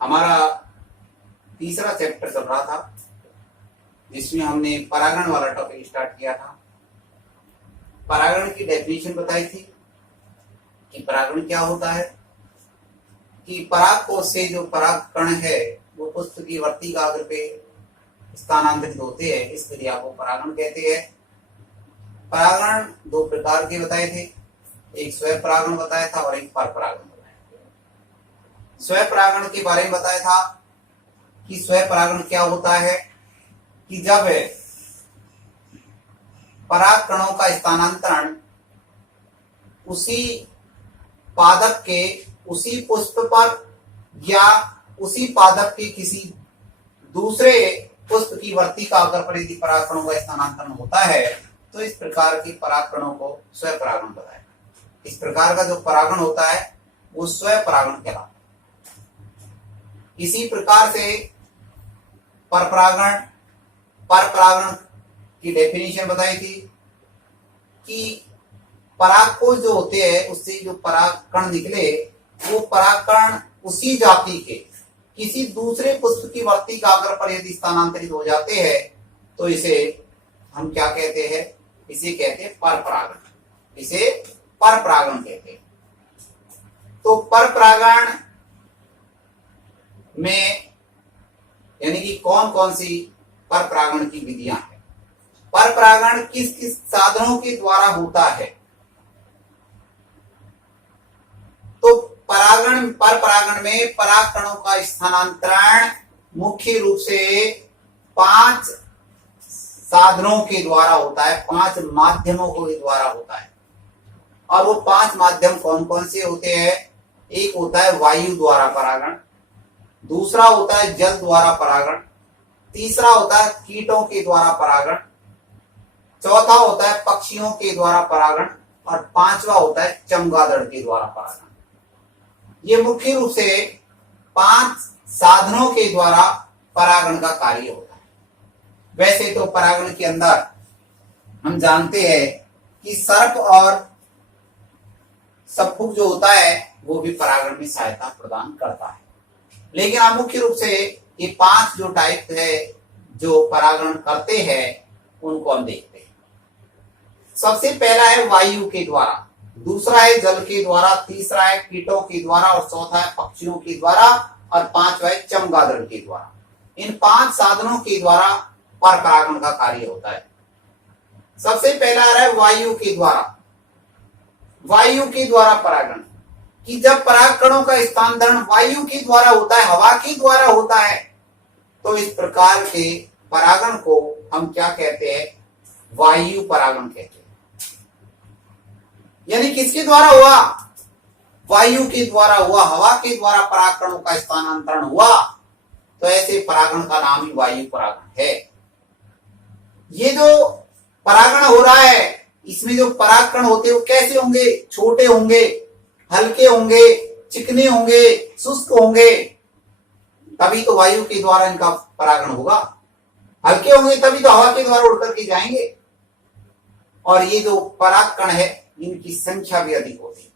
हमारा तीसरा चैप्टर चल रहा था जिसमें हमने परागण वाला टॉपिक स्टार्ट किया था। परागण की डेफिनेशन बताई थी कि परागण क्या होता है, कि पराग कोश से जो पराग कण है वो पुष्प की वर्तिकाग्र पे स्थानांतरित होते हैं, इस क्रिया को परागण कहते हैं। परागण दो प्रकार के बताए थे, एक स्वयं परागण बताया था और एक पर परागण बताया था। स्वयं परागण के बारे में बताया था कि स्वयं परागण क्या होता है, कि जब पराग कणों का स्थानांतरण उसी पादप के उसी पुष्प पर या उसी पादप के किसी दूसरे पुष्प की वर्तिकाग्र पर यदि पराग कणों का स्थानांतरण होता है तो इस प्रकार की पराग कणों को स्वयं परागण बताया। इस प्रकार का जो परागण होता है वो स्वयं परागण कहलाता है। इसी प्रकार से पर परागण की डेफिनेशन बताई थी कि पराग कोश जो होते हैं उससे जो पराग कण निकले वो पराग कण उसी जाति के किसी दूसरे पुष्प की वर्तिकाग्र पर यदि स्थानांतरित हो जाते हैं तो इसे हम क्या कहते हैं, इसे कहते हैं पर परागण। इसे पर परागण कहते हैं। तो पर परागण में यानी कि कौन कौन सी पर परागण की विधियां हैं, पर परागण किस किस साधनों के द्वारा होता है। तो पर परागण में पराग कणों का स्थानांतरण मुख्य रूप से 5 साधनों के द्वारा होता है, 5 माध्यमों के द्वारा होता है। और वो 5 माध्यम कौन कौन से होते हैं? एक होता है वायु द्वारा परागण, दूसरा होता है जल द्वारा परागण, तीसरा होता है कीटों के द्वारा परागण, चौथा होता है पक्षियों के द्वारा परागण और पांचवा होता है चमगादड़ के द्वारा परागण। ये मुख्य रूप से 5 साधनों के द्वारा परागण का कार्य होता है। वैसे तो परागण के अंदर हम जानते हैं कि सर्प और सफुग जो होता है वो भी परागण में सहायता प्रदान करता है। लेकिन आप मुख्य रूप से ये 5 जो टाइप है जो परागण करते हैं उनको हम देखते हैं। सबसे पहला है वायु के द्वारा, दूसरा है जल के द्वारा, तीसरा है कीटों के द्वारा और चौथा है पक्षियों के द्वारा और पांचवा है चमगादड़ के द्वारा। इन 5 साधनों के द्वारा पर परागण का कार्य होता है। सबसे पहला है वायु के द्वारा। वायु के द्वारा परागण, कि जब पराग कणों का स्थानांतरण वायु के द्वारा होता है, हवा के द्वारा होता है, तो इस प्रकार के परागण को हम क्या कहते हैं? वायु परागण कहते हैं। यानी किसके द्वारा हुआ? वायु के द्वारा हुआ, हवा के द्वारा पराग कणों का स्थानांतरण हुआ, तो ऐसे परागण का नाम ही वायु परागण है। ये जो परागण हो रहा है इसमें जो पराग कण होते हैं वो कैसे होंगे? छोटे होंगे, हल्के होंगे, चिकने होंगे, शुष्क होंगे, तभी तो वायु के द्वारा इनका परागण होगा। हल्के होंगे तभी तो हवा के द्वारा उड़ करके जाएंगे। और ये जो पराग कण है इनकी संख्या भी अधिक होती है,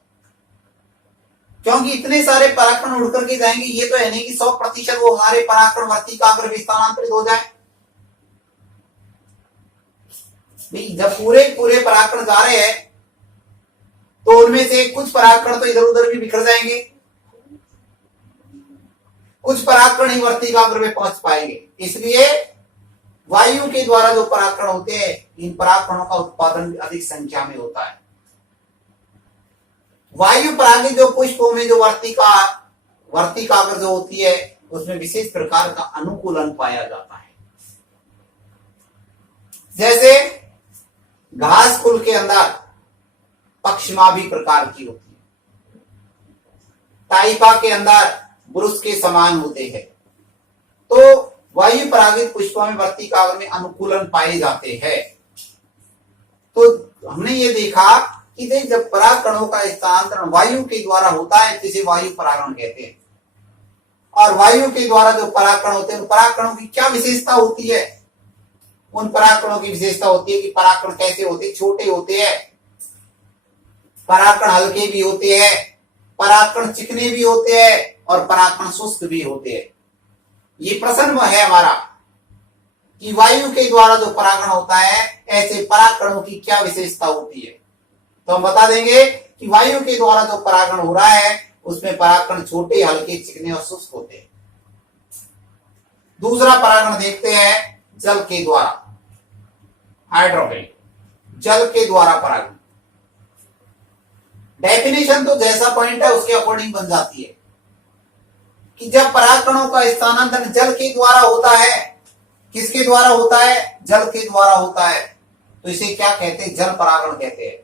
क्योंकि इतने सारे पराग कण उड़ करके जाएंगे। ये तो है नहीं कि 100% वो हमारे पराग कण वर्तिकाग्र में स्थानांतरित हो जाए। जब पूरे पराग कण जा रहे हैं तो उनमें से कुछ पराग कण तो इधर उधर भी बिखर जाएंगे, कुछ पराग कण ही वर्तिकाग्र में पहुंच पाएंगे। इसलिए वायु के द्वारा जो पराग कण होते हैं इन पराग कणों का उत्पादन अधिक संख्या में होता है। वायु परागित जो पुष्पों में जो वर्तिकाग्र जो होती है उसमें विशेष प्रकार का अनुकूलन पाया जाता है। जैसे घास कुल के अंदर पक्षमाभी प्रकार की होती है, टाइपा के अंदर ब्रुश के समान होते हैं। तो वायु परागित पुष्पों में वर्तिकाग्र में अनुकूलन पाए जाते हैं। तो हमने ये देखा कि जब पराग कणों का स्थानांतरण वायु के द्वारा होता है तो इसे वायु परागण कहते हैं। और वायु के द्वारा जो पराग कण होते हैं उन पराग कणों की क्या विशेषता होती है? उन पराग कणों की विशेषता होती है कि पराग कण कैसे होते हैं? छोटे होते हैं, पराग कण हल्के भी होते हैं, पराग कण चिकने भी होते हैं और परागकण शुष्क भी होते हैं। ये प्रश्न है हमारा कि वायु के द्वारा जो परागण होता है ऐसे परागकणों की क्या विशेषता होती है। तो हम बता देंगे कि वायु के द्वारा जो परागण हो रहा है उसमें परागकण छोटे, हल्के, चिकने और शुष्क होते हैं। दूसरा परागण देखते हैं जल के द्वारा, हाइड्रोजन, जल के द्वारा परागण। डेफिनेशन तो जैसा पॉइंट है उसके अकॉर्डिंग बन जाती है कि जब परागकणों का स्थानांतरण जल के द्वारा होता है, किसके द्वारा होता है? जल के द्वारा होता है, तो इसे क्या कहते हैं? जल परागण कहते हैं।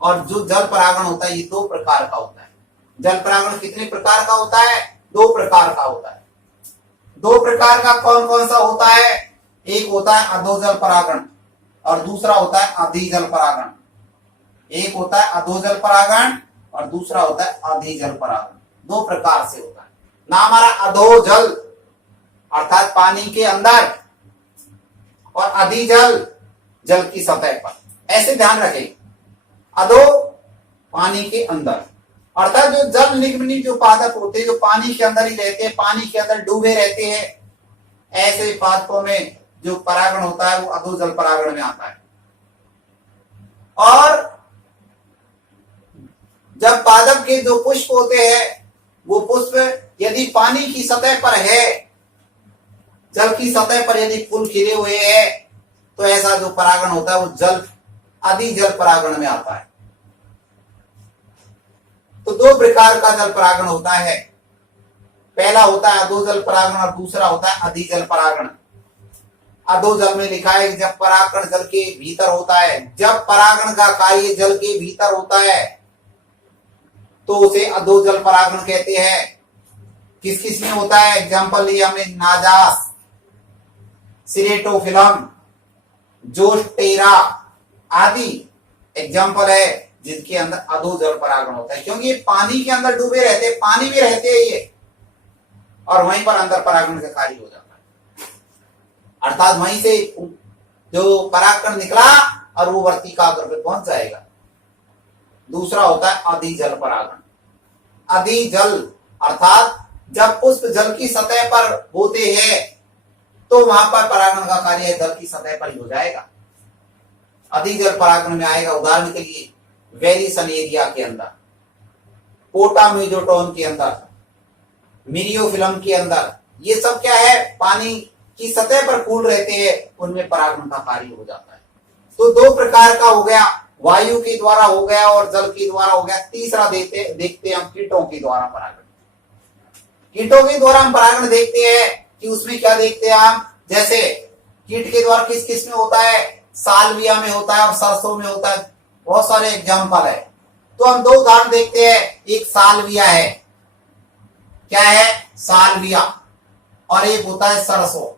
और जो जल परागण होता है ये दो प्रकार का होता है। जल परागण कितने प्रकार का होता है? दो प्रकार का होता है। दो प्रकार का कौन कौन सा होता है? एक होता है अधोजल परागण और दूसरा होता है अधिजल परागण। एक होता है अधोजल परागण और दूसरा होता है अधिजल परागण। दो प्रकार से होता है ना। हमारा अधोजल अर्थात पानी के अंदर और अधिजल जल की सतह पर। ऐसे ध्यान रखें, अधो पानी के अंदर अर्थात जो जल निम्न जो पादप होते हैं जो पानी के अंदर ही रहते हैं, पानी के अंदर डूबे रहते हैं, ऐसे पादपों में जो परागण होता है वो अधोजल परागण में आता है। और जब पादप के जो पुष्प होते हैं वो पुष्प यदि पानी की सतह पर है, जल की सतह पर यदि फूल खिले हुए हैं तो ऐसा जो परागण होता है वो जल अधिजल परागण में आता है। तो दो प्रकार का जल परागण होता है। पहला होता है अधोजल परागण और दूसरा होता है अधिजल परागण। अधोजल में लिखा है जब परागण जल के भीतर होता है, जब परागण का कार्य जल के भीतर होता है तो उसे अधोजल परागण कहते हैं। किस किस में होता है? एग्जाम्पल लिया हमने नाजास, सिरेटोफिलम, जोस्टेरा आदि एग्जाम्पल है जिनके अंदर अधोजल परागण होता है, क्योंकि ये पानी के अंदर डूबे रहते हैं, पानी में रहते हैं ये, और वहीं पर अंदर परागण का कार्य हो जाता है। अर्थात वहीं से जो परागकण निकला और वो वर्तिकाग्र पे पहुंच जाएगा। दूसरा होता है अधिजल परागण। अधिजल अर्थात जब पुष्प जल की सतह पर होते हैं तो वहां पर परागण का कार्य जल की सतह पर ही हो जाएगा। अधिजल परागण में आएगा उदाहरण के लिए वेलिसनेरिया के अंदर, पोटामेजोटोन के अंदर, मिरियोफिलम के अंदर। ये सब क्या है? पानी की सतह पर फूल रहते हैं, उनमें परागण का कार्य हो जाता है। तो दो प्रकार का हो गया, वायु के द्वारा हो गया और जल के द्वारा हो गया। तीसरा देखते हैं हम कीटों के द्वारा परागण। कीटों के द्वारा हम परागण देखते हैं कि उसमें क्या देखते हैं हम, जैसे कीट के द्वारा किस किस में होता है? साल्विया में होता है और सरसों में होता है। बहुत सारे एग्जाम्पल है। तो हम दो उदाहरण देखते हैं। एक साल्विया है, क्या है? साल्विया। और एक होता है सरसों।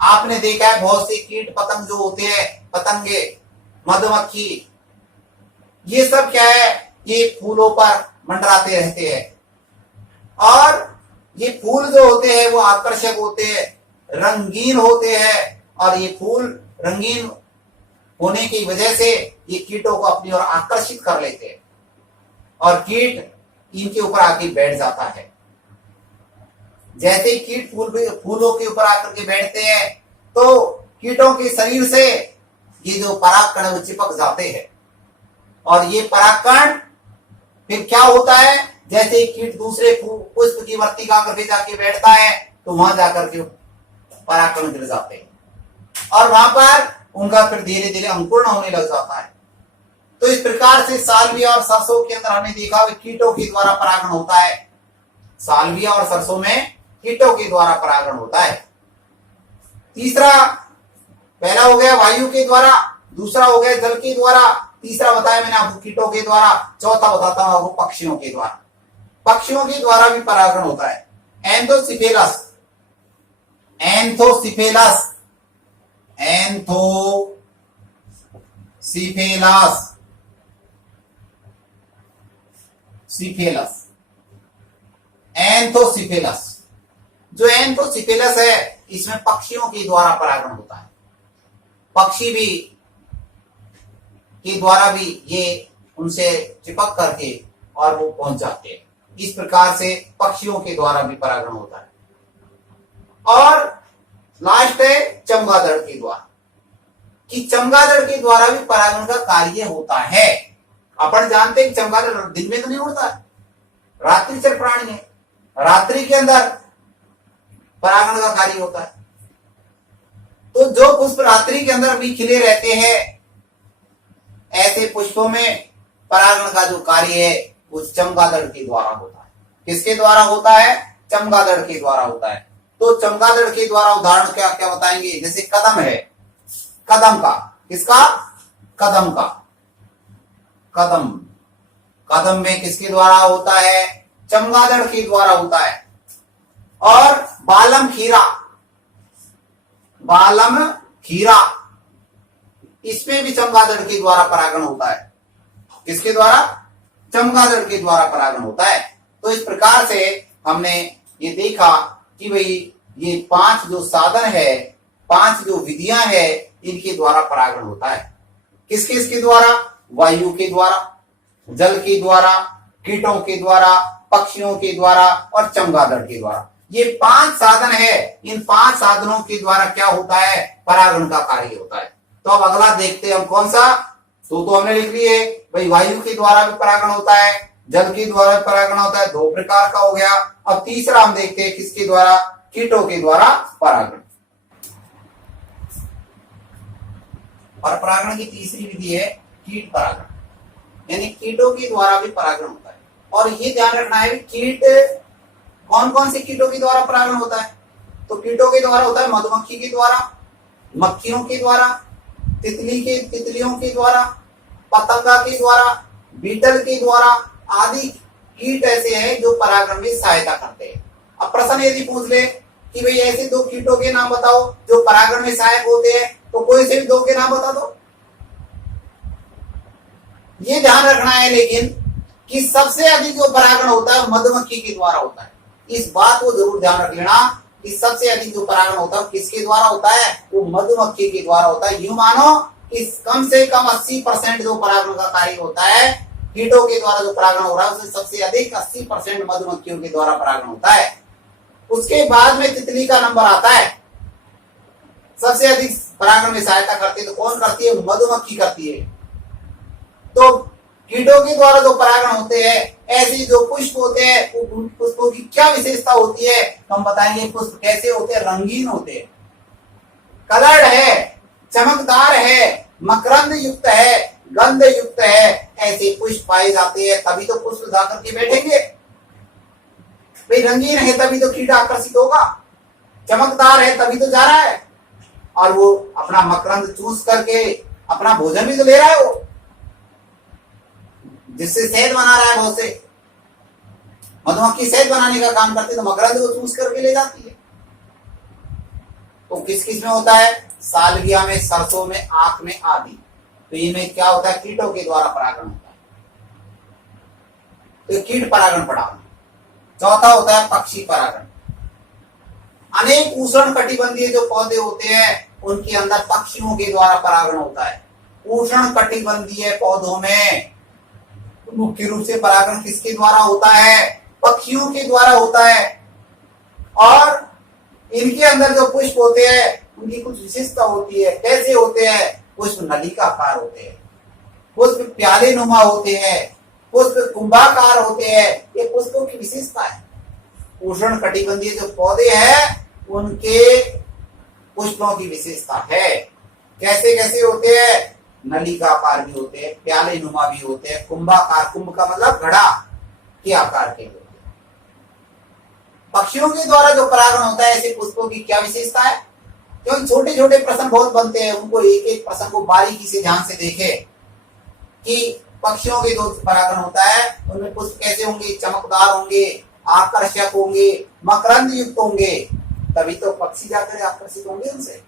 आपने देखा है बहुत से कीट पतंग जो होते हैं, पतंगे, मधुमक्खी, ये सब क्या है? ये फूलों पर मंडराते रहते हैं और ये फूल जो होते हैं वो आकर्षक होते हैं, रंगीन होते हैं, और ये फूल रंगीन होने की वजह से ये कीटों को अपनी ओर आकर्षित कर लेते हैं और कीट इनके ऊपर आके बैठ जाता है। जैसे ही कीट फूलों के ऊपर आकर के बैठते हैं तो कीटों के शरीर से ये जो परागकण है वो चिपक जाते हैं और ये परागकण फिर क्या होता है? जैसे ही कीट दूसरे पुष्प की वर्तिका पे जाके बैठता है तो वहां जाकर के परागकण गिर जाते हैं और वहां पर उनका फिर धीरे धीरे अंकुरण होने लग जाता है। तो इस प्रकार से साल्विया और सरसों के अंदर हमने देखा कीटों के द्वारा परागण होता है। साल्विया और सरसों में कीटों के द्वारा परागण होता है। तीसरा, पहला हो गया वायु के द्वारा, दूसरा हो गया जल के द्वारा, तीसरा बताया मैंने आपको कीटों के द्वारा, चौथा बताता हूं आपको पक्षियों के द्वारा। पक्षियों के द्वारा भी परागण होता है। एंथोसिफेलस, एंथोसिफेलस, एंथोसिफेलस, सिफेलस, एंथोसिफेलस। जो एंथोसिफेलस है इसमें पक्षियों के द्वारा परागण होता है। पक्षी भी के द्वारा भी ये उनसे चिपक करके और वो पहुंच जाते हैं। इस प्रकार से पक्षियों के द्वारा भी परागण होता है। और लास्ट है चमगादड़ के द्वारा, कि चमगादड़ के द्वारा भी परागण का कार्य होता है। अपन जानते हैं कि चमगादड़ दिन में तो नहीं उड़ता है, रात्रिचर प्राणी है, रात्रि के अंदर परागण का कार्य होता है। तो जो पुष्प रात्रि के अंदर भी खिले रहते हैं, ऐसे पुष्पों में परागण का जो कार्य है वो चमगादड़ के द्वारा होता है। किसके द्वारा होता है? चमगादड़ के द्वारा होता है। तो चमगादड़ के द्वारा उदाहरण क्या क्या बताएंगे? जैसे कदम है, कदम का, किसका? कदम का। कदम, कदम में किसके द्वारा होता है? चमगादड़ के द्वारा होता है। और बालम खीरा, बालम खीरा, इसमें भी चमगादड़ के द्वारा परागण होता है। किसके द्वारा? चमगादड़ के द्वारा परागण होता है। तो इस प्रकार से हमने ये देखा कि भाई ये 5 जो साधन है, 5 जो विधियां है, इनके द्वारा परागण होता है। किस किस के द्वारा? वायु के द्वारा, जल के द्वारा, कीटों के द्वारा, पक्षियों के द्वारा और चमगादड़ के द्वारा। ये 5 साधन है। इन 5 साधनों के द्वारा क्या होता है? परागण का कार्य होता है। तो अब अगला देखते हैं हम कौन सा। तो हमने लिख लिए भाई वायु के द्वारा भी परागण होता है, जल के द्वारा भी परागण होता है, 2 प्रकार का हो गया। अब तीसरा हम देखते हैं किसके द्वारा? कीटों के द्वारा परागण। और परागण की तीसरी विधि है कीट परागण, यानी कीटों के द्वारा भी परागण होता है। और ये ध्यान रखना है कीट कौन कौन से कीटों के द्वारा परागण होता है? तो कीटों के द्वारा होता है मधुमक्खी के द्वारा, मक्खियों के द्वारा, तितलियों के द्वारा, पतंगा के द्वारा, बीटल के द्वारा आदि कीट ऐसे हैं जो परागण में सहायता करते हैं। अब प्रश्न यदि पूछ ले कि भाई ऐसे 2 कीटों के नाम बताओ जो परागण में सहायक होते हैं, तो कोई से भी 2 के नाम बता दो। ये ध्यान रखना है लेकिन कि सबसे अधिक जो परागण होता है मधुमक्खी के द्वारा होता है। इस बात को जरूर ध्यान रख लेना कि सबसे अधिक जो परागण होता है किसके द्वारा होता है? वो मधुमक्खी के द्वारा होता है। यूं मानो कि कम से कम 80% जो परागण का कार्य होता है कीटों के द्वारा जो परागण हो रहा है उसमें सबसे अधिक 80% मधुमक्खियों के द्वारा परागण होता है। उसके बाद में तितली का नंबर आता है। सबसे अधिक परागण में सहायता करती है तो कौन करती है? मधुमक्खी करती है। तो कीटों के द्वारा जो परागण होते हैं, ऐसे जो पुष्प होते हैं, उन पुष्पों की क्या विशेषता होती है? तो हम बताएंगे पुष्प कैसे होते हैं। रंगीन होते हैं, कलर्ड है, चमकदार है, मकरंद युक्त है, गंध युक्त है, ऐसे पुष्प पाए जाते हैं। तभी तो पुष्प जाकर के बैठेंगे। भाई रंगीन है तभी तो कीड़ा आकर्षित होगा, चमकदार है तभी तो जा रहा है, और वो अपना मकरंद चूस करके अपना भोजन भी तो ले रहा है, वो जिससे शहद बना रहा है। बहुत से मधुमक्खी शहद बनाने का काम करती है, तो मकरंद को चूस करके ले जाती है। तो किस किस में होता है? सालविया में, सरसों में, आंख में आदि। तो इनमें क्या होता है? कीटों के द्वारा परागण होता है। तो कीट परागण पढ़ा। चौथा होता है पक्षी परागण। अनेक उष्ण कटिबंधीय जो पौधे होते हैं उनके अंदर पक्षियों के द्वारा परागण होता है। उष्ण कटिबंधीय पौधों में मुख्य रूप से परागण किसके द्वारा होता है? पक्षियों के द्वारा होता है। और इनके अंदर जो पुष्प होते हैं उनकी कुछ विशेषता होती है। कैसे होते हैं? पुष्प नलिकाकार होते हैं, पुष्प प्याले नुमा होते हैं, पुष्प कुंभाकार होते हैं। ये पुष्पों की विशेषता है। उष्ण कटिबंधीय जो पौधे हैं उनके पुष्पों की विशेषता है। कैसे कैसे होते हैं? नलिकाकार भी होते हैं, प्याले नुमा भी होते हैं, कुंभाकार, कुंभ का मतलब घड़ा के आकार के होते हैं। पक्षियों के द्वारा जो परागण होता है ऐसे पुष्पों की क्या विशेषता है? क्योंकि छोटे छोटे प्रश्न बहुत बनते हैं, उनको एक एक प्रश्न को बारीकी से ध्यान से देखे कि पक्षियों के जो परागण होता है उनमें पुष्प कैसे होंगे? चमकदार होंगे, आकर्षक होंगे, मकरंद युक्त होंगे, तभी तो पक्षी जाकर आकर्षित होंगे उनसे।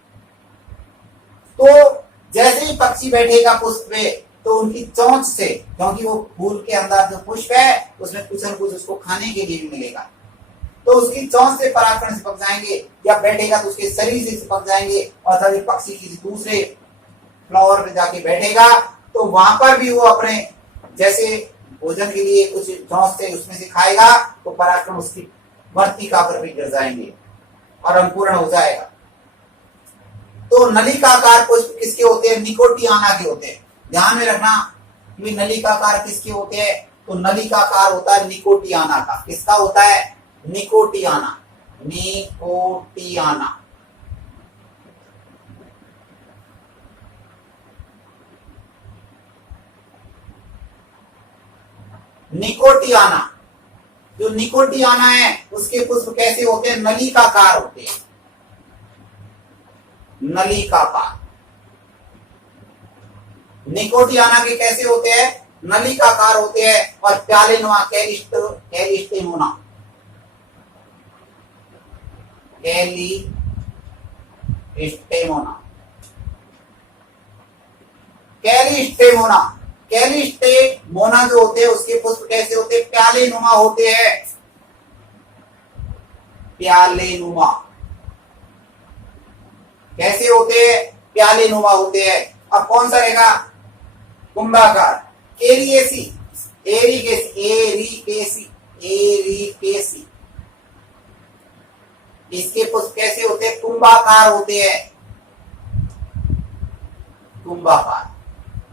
तो जैसे ही पक्षी बैठेगा पुष्प पे तो उनकी चोंच से, क्योंकि वो फूल के अंदर जो पुष्प है उसमें कुछ न कुछ उसको खाने के लिए भी मिलेगा, तो उसकी चोंच से परागण चिपक जाएंगे, या बैठेगा तो उसके शरीर से चिपक जाएंगे। और सभी पक्षी किसी दूसरे फ्लावर पे जाके बैठेगा तो वहां पर भी वो अपने जैसे भोजन के लिए कुछ जौं से उसमें से खाएगा तो परागकण उसकी वर्तिका पर भी गिर जाएंगे और अंकुरण हो जाएगा। तो नलिकाकार पुष्प किसके होते हैं? निकोटियाना के होते हैं। ध्यान में रखना कि नलिकाकार किसके होते हैं? तो नलिकाकार होता है निकोटियाना का। किसका होता है? निकोटियाना। निकोटियाना। निकोटियाना, जो निकोटियाना है उसके पुष्प कैसे होते हैं? नलिकाकार होते हैं। नलिकाकार। निकोटियाना के कैसे होते हैं? नलिकाकार होते हैं। और प्यालेनुमा कैलिस्टेमोना, कैलिस्टेमोना, कैलिस्टेमोना, कैलिस्टेमोना जो होते हैं उसके पुष्प कैसे होते हैं? प्यालेनुमा होते हैं। प्यालेनुमा कैसे होते हैं? प्यालेनुमा होते हैं। अब कौन सा रहेगा? कुंभाकार। एरिकेसी, एरिकेसी, एरिकेसी, एरिकेसी, इसके पुष्प कैसे होते हैं? कुंभाकार होते हैं। कुंभाकार।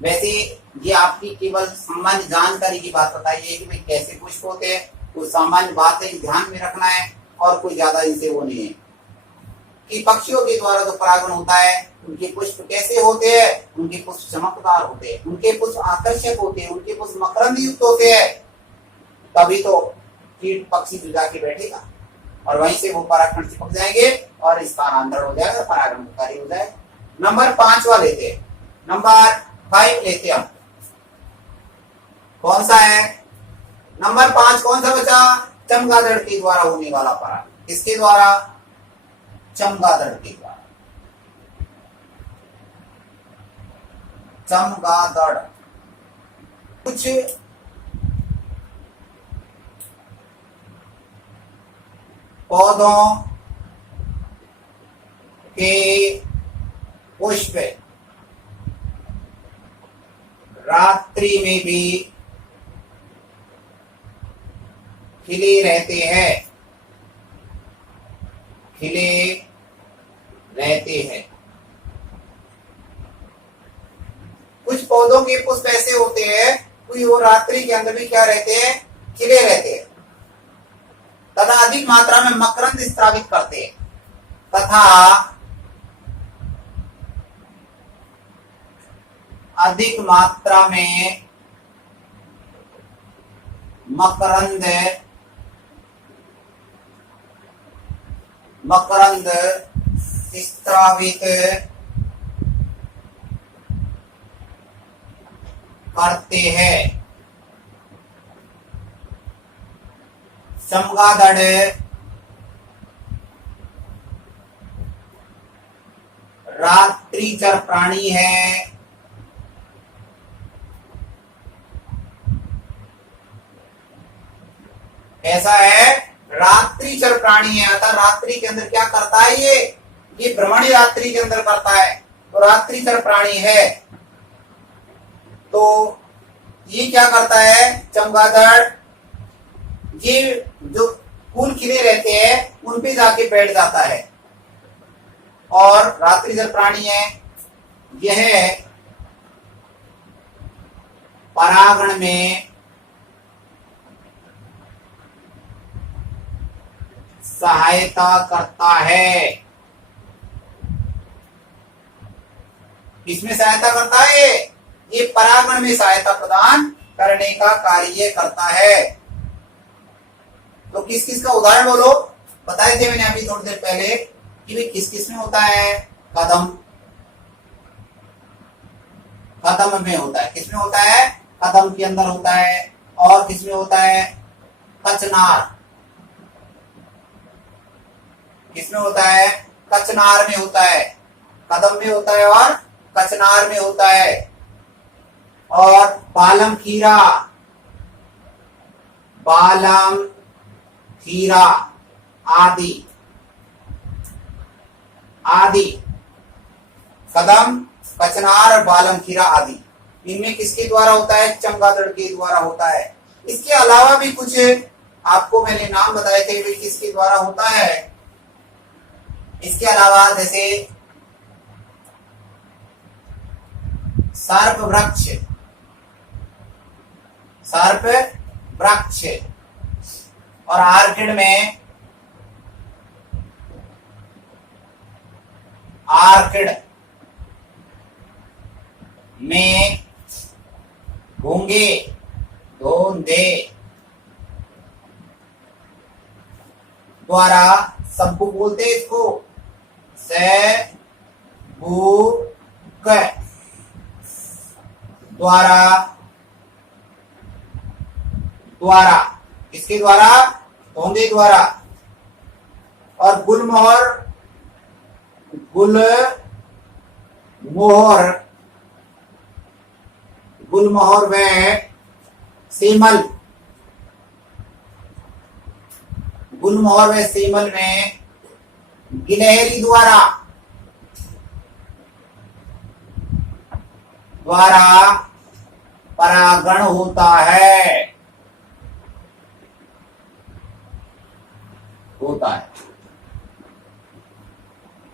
वैसे ये आपकी केवल सामान्य जानकारी की बात बताई है कि भाई कैसे पुष्प होते हैं, कुछ सामान्य बात है ध्यान में रखना है और कोई ज्यादा इनसे वो नहीं है। कि पक्षियों के द्वारा जो परागण होता है उनके पुष्प कैसे होते हैं? उनके पुष्प चमकदार होते हैं, उनके पुष्प आकर्षक होते हैं, उनके पुष्प मकरंद युक्त होते हैं। तभी तो कीट पक्षी जो जाके बैठेगा और वहीं से वो परागकण चिपक जाएंगे और स्थानांतरण हो जाएगा, परागण कार्य हो जाएगा। नंबर 5वां लेते हैं। नंबर 5 लेते हैं हम। कौन सा है? नंबर 5 कौन सा बचा? चमगादड़ के द्वारा होने वाला परागण। किसके द्वारा? चमगादड़ के द्वारा। चमगादड़ कुछ पौधों के पुष्प रात्रि में भी खिले रहते हैं, खिले रहते हैं। कुछ पौधों के पुष्प ऐसे होते हैं कि वो रात्रि के अंदर भी क्या रहते हैं? खिले रहते हैं तथा अधिक मात्रा में मकरंद स्रावित करते हैं तथा अधिक मात्रा में मकरंद स्रावित करते हैं। चमगादड़ रात्रिचर प्राणी है। ऐसा है, रात्रिचर प्राणी है अतः रात्रि के अंदर क्या करता है? ये भ्रमण रात्रि के अंदर करता है, तो रात्रिचर प्राणी है। तो ये क्या करता है? चमगादड़ ये जो फूल खिले रहते हैं उन पे जाके बैठ जाता है और रात्रिचर प्राणी है। यह परागण में सहायता करता है। किसमें सहायता करता है? ये परागण में सहायता प्रदान करने का कार्य करता है। तो किस किस का उदाहरण बोलो? बताए थे मैंने अभी थोड़ी देर पहले कि भाई किस किस में होता है? कदम, कदम में होता है। किसमें होता है? कदम के अंदर होता है। और किसमें होता है? कचनार। किसमें होता है? कचनार में होता है। कदम में होता है और कचनार में होता है। और बालम खीरा, बालम खीरा आदि आदि, कदम, कचनार और बालम खीरा आदि इनमें किसके द्वारा होता है? चमगादड़ के द्वारा होता है। इसके अलावा भी कुछ आपको मैंने नाम बताए थे वे किसके द्वारा होता है। इसके अलावा जैसे सर्प वृक्ष, सर्प वृक्ष, और आर्किड में आर्किड में घोंगे, धोंधे द्वारा, सबको बोलते हैं इसको सबूक द्वारा, द्वारा किसके द्वारा? धोंधे द्वारा। और गुलमोहर, गुलमोहर, गुलमोहर व सेमल, गुलमोहर व सेमल में गिलहरी द्वारा, द्वारा परागण होता है, होता है।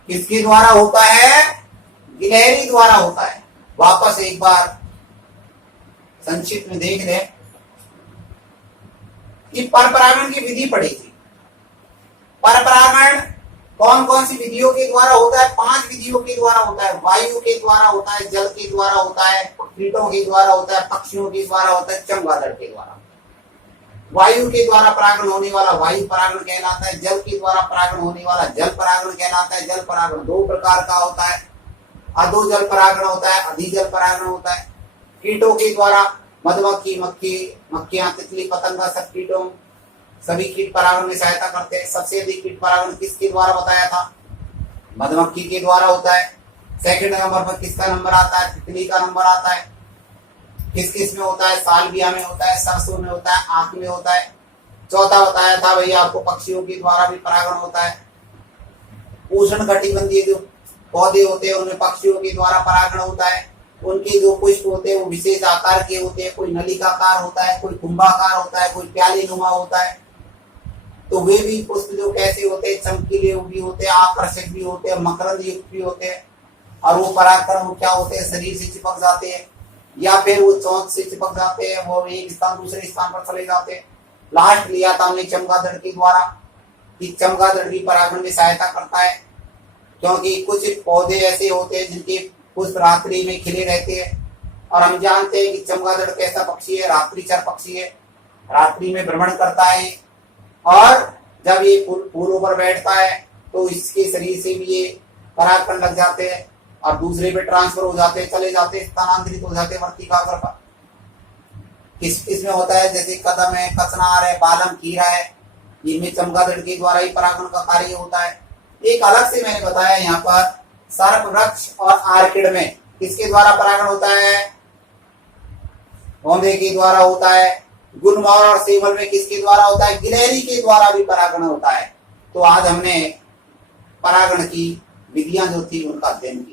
किसके द्वारा होता है? गिलहरी द्वारा होता है। वापस एक बार संक्षिप्त में देख लें कि परपरागण की विधि पढ़ी थी। परपरागण कौन कौन सी विधियों के द्वारा होता है? 5 विधियों के द्वारा होता है। वायु के द्वारा होता है, जल के द्वारा होता है, कीटों के द्वारा होता है, पक्षियों के द्वारा होता है, चमगादड़ के द्वारा। वायु के द्वारा परागण होने वाला वायु परागण कहलाता है। जल के द्वारा परागण होने वाला जल परागण कहलाता है। जल परागण 2 प्रकार का होता है, अधो जल परागण होता है, अधिजल परागण होता है। कीटों के द्वारा मधुमक्खी, मक्खी, मक्खियां, तितली, पतंगा, सब कीटों, सभी कीट परागण में सहायता करते हैं। सबसे अधिक कीट परागण किसके द्वारा बताया था? मधुमक्खी के द्वारा होता है। सेकंड नंबर पर किसका नंबर आता है? तितली का नंबर आता है। किस किस में होता है? सालविया में होता है, सरसों में होता है, आंख में होता है। चौथा बताया था भैया आपको पक्षियों के द्वारा भी परागण होता है। उष्ण कटिबंधीय जो पौधे होते हैं उनमें पक्षियों के द्वारा परागण होता है। उनके जो पुष्प होते हैं वो विशेष आकार के होते हैं, कोई नलिकाकार होता है, कोई कुंभाकार होता है, कोई प्याली नुमा होता है। तो वे भी पुष्प जो कैसे होते हैं? चमकीले भी होते हैं, आकर्षक भी होते हैं, मकरंद युक्त भी होते हैं। और वो परागकण क्या होते हैं? शरीर से चिपक जाते हैं या फिर वो चोंच से चिपक जाते हैं, वो एक स्थान दूसरे स्थान पर चले जाते हैं। लास्ट लिया था हमने चमगादड़ के द्वारा कि चमगादड़ भी परागण में सहायता करता है, क्योंकि कुछ पौधे ऐसे होते हैं जिनके पुष्प रात्रि में खिले रहते हैं। और हम जानते हैं कि चमगादड़ कैसा पक्षी है? रात्रिचर पक्षी है, रात्रि में भ्रमण करता है। और जब ये फूलों पर बैठता है तो इसके शरीर से भी ये परागकण लग जाते हैं और दूसरे पे ट्रांसफर हो जाते हैं, चले जाते हैं, स्थानांतरित हो जाते हैं वर्तिकाग्र पर। किस किस में होता है? जैसे कदम है, कचनार है, बालम, कीड़ा है, इनमें चमगादड़ के द्वारा ही परागण का कार्य होता है। एक अलग से मैंने बताया यहाँ पर सर्प वृक्ष और आर्किड में किसके द्वारा परागण होता है? धोंधे के द्वारा होता है। गुलमोहर और सेमल में किसके द्वारा होता है? गिलहरी के द्वारा भी परागण होता है। तो आज हमने परागण की विधियां जो थी उनका अध्ययन किया।